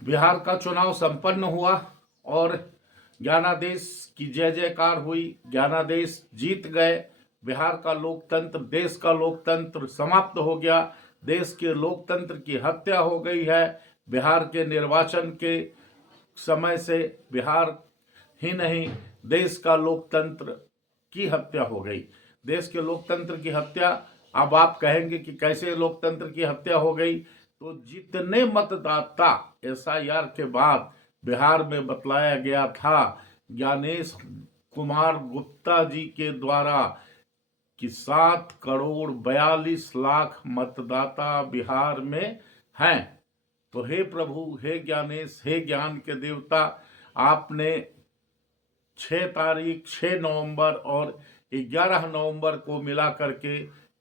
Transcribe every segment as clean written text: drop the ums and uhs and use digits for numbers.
बिहार का चुनाव संपन्न हुआ और ज्ञानादेश की जय जयकार हुई। ज्ञानादेश जीत गए। बिहार का लोकतंत्र, देश का लोकतंत्र समाप्त हो गया। देश के लोकतंत्र की हत्या हो गई है। बिहार के निर्वाचन के समय से बिहार ही नहीं, देश का लोकतंत्र की हत्या हो गई। देश के लोकतंत्र की हत्या, अब आप कहेंगे कि कैसे लोकतंत्र की हत्या हो गई, तो जितने मतदाता एसआईआर के बाद बिहार में बतलाया गया था ज्ञानेश कुमार गुप्ता जी के द्वारा कि 7 करोड़ 42 लाख मतदाता बिहार में हैं, तो हे प्रभु, हे ज्ञानेश, हे ज्ञान के देवता, आपने 6 तारीख, 6 नवंबर और 11 नवंबर को मिला करके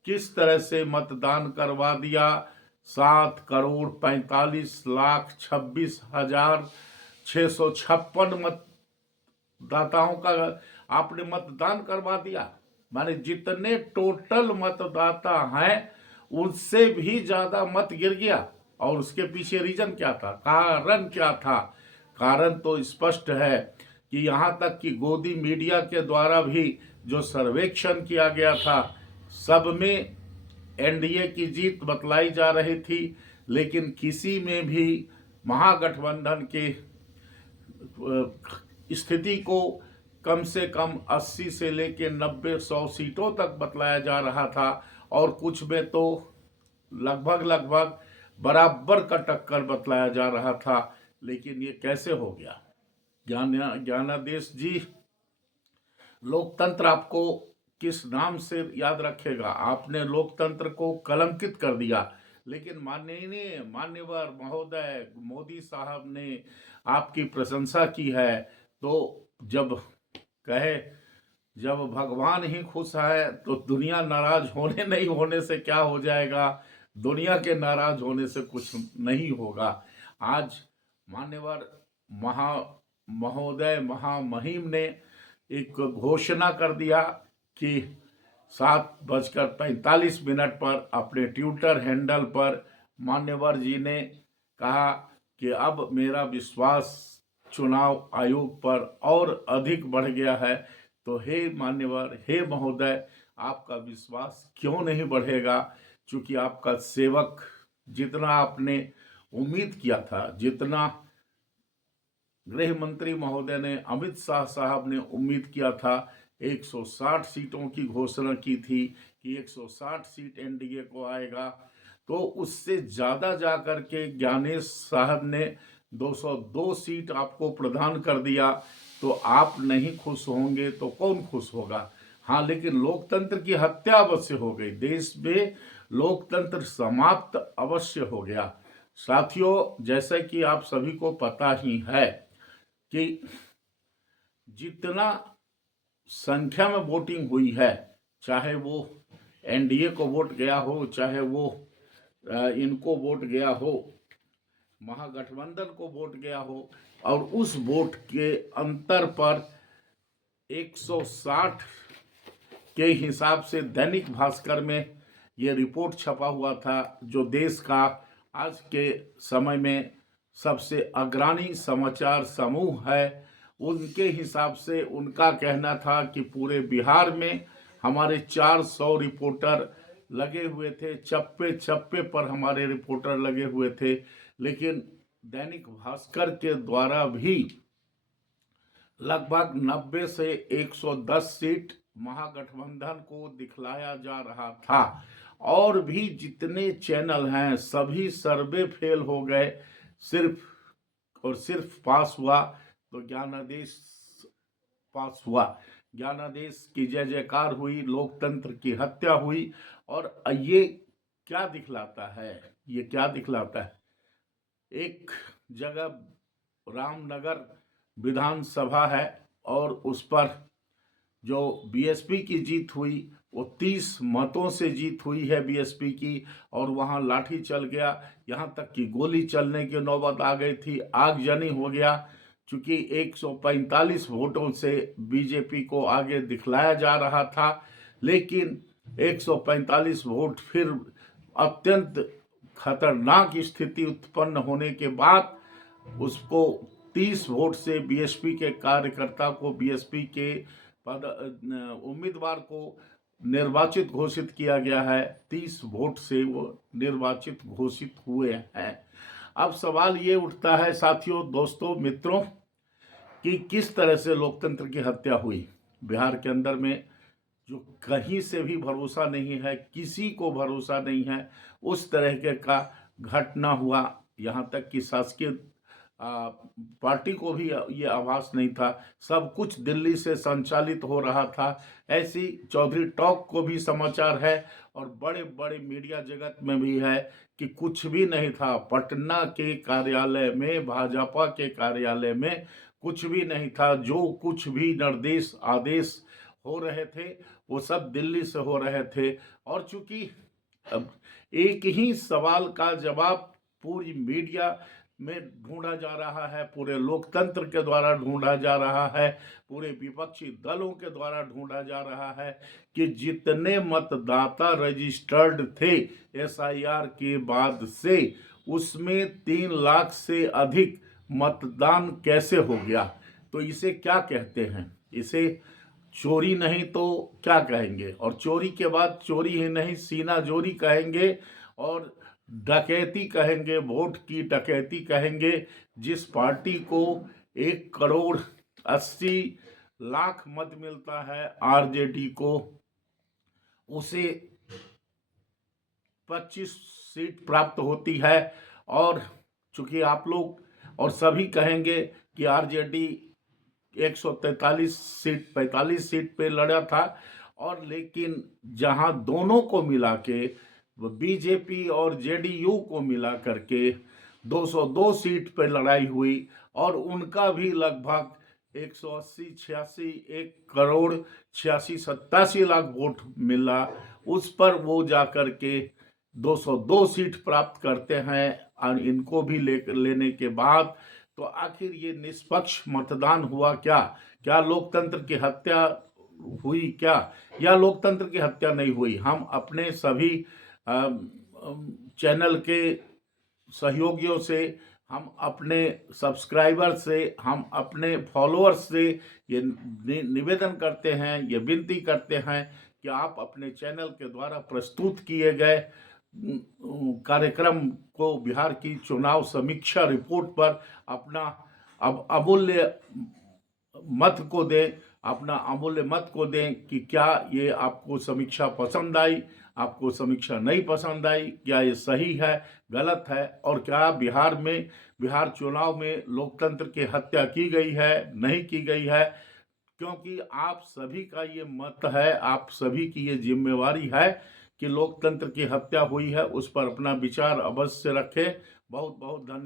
किस तरह से मतदान करवा दिया। 7 करोड़ 45 लाख 26,656 मतदाताओं का आपने मतदान करवा दिया। माने जितने टोटल मतदाता हैं उनसे भी ज्यादा मत गिर गया। और उसके पीछे रीजन क्या था, कारण क्या था? कारण तो स्पष्ट है कि यहाँ तक कि गोदी मीडिया के द्वारा भी जो सर्वेक्षण किया गया था, सब में एनडीए की जीत बतलाई जा रही थी, लेकिन किसी में भी महागठबंधन के स्थिति को कम से कम 80 से लेकर 90-100 सीटों तक बतलाया जा रहा था, और कुछ में तो लगभग बराबर का टक्कर बतलाया जा रहा था। लेकिन ये कैसे हो गया? ज्ञानादेश जी, लोकतंत्र आपको किस नाम से याद रखेगा? आपने लोकतंत्र को कलंकित कर दिया। लेकिन मान्यवर महोदय मोदी साहब ने आपकी प्रशंसा की है। तो जब भगवान ही खुश है तो दुनिया नाराज होने नहीं होने से क्या हो जाएगा? दुनिया के नाराज होने से कुछ नहीं होगा। आज मान्यवर महोदय महामहिम ने एक घोषणा कर दिया कि 7:45 पर अपने ट्विटर हैंडल पर मान्यवर जी ने कहा कि अब मेरा विश्वास चुनाव आयोग पर और अधिक बढ़ गया है। तो हे मान्यवर, हे महोदय, आपका विश्वास क्यों नहीं बढ़ेगा? चूंकि आपका सेवक, जितना आपने उम्मीद किया था, जितना गृह मंत्री महोदय ने अमित शाह साहब ने उम्मीद किया था, 160 सीटों की घोषणा की थी कि 160 सीट एनडीए को आएगा, तो उससे ज़्यादा जाकर के ज्ञानेश साहब ने 202 सीट आपको प्रदान कर दिया। तो आप नहीं खुश होंगे तो कौन खुश होगा? हाँ, लेकिन लोकतंत्र की हत्या अवश्य हो गई। देश में लोकतंत्र समाप्त अवश्य हो गया। साथियों, जैसे कि आप सभी को पता ही है कि जितना संख्या में वोटिंग हुई है, चाहे वो एनडीए को वोट गया हो, चाहे वो इनको वोट गया हो, महागठबंधन को वोट गया हो, और उस वोट के अंतर पर 160 के हिसाब से दैनिक भास्कर में ये रिपोर्ट छपा हुआ था, जो देश का आज के समय में सबसे अग्रणी समाचार समूह है, उनके हिसाब से उनका कहना था कि पूरे बिहार में हमारे 400 रिपोर्टर लगे हुए थे, चप्पे चप्पे पर हमारे रिपोर्टर लगे हुए थे। लेकिन दैनिक भास्कर के द्वारा भी लगभग 90 से 110 सीट महागठबंधन को दिखलाया जा रहा था, और भी जितने चैनल हैं सभी सर्वे फेल हो गए। सिर्फ और सिर्फ पास हुआ तो ज्ञानादेश पास हुआ। ज्ञानादेश की जय जयकार हुई, लोकतंत्र की हत्या हुई। और ये क्या दिखलाता है? ये क्या दिखलाता है? एक जगह रामनगर विधानसभा है और उस पर जो बीएसपी की जीत हुई वो 30 मतों से जीत हुई है बीएसपी की, और वहां लाठी चल गया, यहां तक कि गोली चलने की नौबत आ गई थी, आगजनी हो गया। चूंकि 145 वोटों से बीजेपी को आगे दिखलाया जा रहा था, लेकिन 145 वोट फिर अत्यंत खतरनाक स्थिति उत्पन्न होने के बाद उसको 30 वोट से बीएसपी के कार्यकर्ता को, बीएसपी के उम्मीदवार को निर्वाचित घोषित किया गया है। 30 वोट से वो निर्वाचित घोषित हुए हैं। अब सवाल ये उठता है साथियों, दोस्तों, मित्रों, कि किस तरह से लोकतंत्र की हत्या हुई। बिहार के अंदर में जो कहीं से भी भरोसा नहीं है, किसी को भरोसा नहीं है, उस तरह के का घटना हुआ। यहाँ तक कि शासकीय पार्टी को भी ये आभास नहीं था, सब कुछ दिल्ली से संचालित हो रहा था। ऐसी चौधरी टॉक को भी समाचार है और बड़े बड़े मीडिया जगत में भी है कि कुछ भी नहीं था। पटना के कार्यालय में, भाजपा के कार्यालय में कुछ भी नहीं था। जो कुछ भी निर्देश आदेश हो रहे थे वो सब दिल्ली से हो रहे थे। और चूंकि अब एक ही सवाल का जवाब पूरी मीडिया में ढूंढा जा रहा है, पूरे लोकतंत्र के द्वारा ढूंढा जा रहा है, पूरे विपक्षी दलों के द्वारा ढूंढा जा रहा है कि जितने मतदाता रजिस्टर्ड थे एसआईआर के बाद से, उसमें 3 लाख से अधिक मतदान कैसे हो गया। तो इसे क्या कहते हैं? इसे चोरी नहीं तो क्या कहेंगे? और चोरी के बाद चोरी ही नहीं, सीना जोरी कहेंगे और डकैती कहेंगे, वोट की डकैती कहेंगे। जिस पार्टी को 1,80,00,000 मत मिलता है, आरजेडी को, उसे 25 सीट प्राप्त होती है। और चूंकि आप लोग और सभी कहेंगे कि आरजेडी 45 सीट पे लड़ा था, और लेकिन जहां दोनों को मिला के, बीजेपी और जेडीयू को मिला करके 202 सीट पे लड़ाई हुई, और उनका भी लगभग 180-86, 1,86,87 वोट मिला। उस पर वो जा कर के 202 सीट प्राप्त करते हैं। और इनको भी लेने के बाद तो आखिर ये निष्पक्ष मतदान हुआ क्या? क्या लोकतंत्र की हत्या हुई क्या, या लोकतंत्र की हत्या नहीं हुई? हम अपने सभी चैनल के सहयोगियों से, हम अपने सब्सक्राइबर से, हम अपने फॉलोअर्स से ये निवेदन करते हैं, ये विनती करते हैं कि आप अपने चैनल के द्वारा प्रस्तुत किए गए कार्यक्रम को, बिहार की चुनाव समीक्षा रिपोर्ट पर अपना अमूल्य मत को दें, अपना अमूल्य मत को दें कि क्या ये आपको समीक्षा पसंद आई, आपको समीक्षा नहीं पसंद आई, क्या ये सही है, गलत है, और क्या बिहार चुनाव में लोकतंत्र की हत्या की गई है, नहीं की गई है। क्योंकि आप सभी का ये मत है, आप सभी की ये जिम्मेवारी है कि लोकतंत्र की हत्या हुई है, उस पर अपना विचार अवश्य रखें। बहुत बहुत धन्यवाद।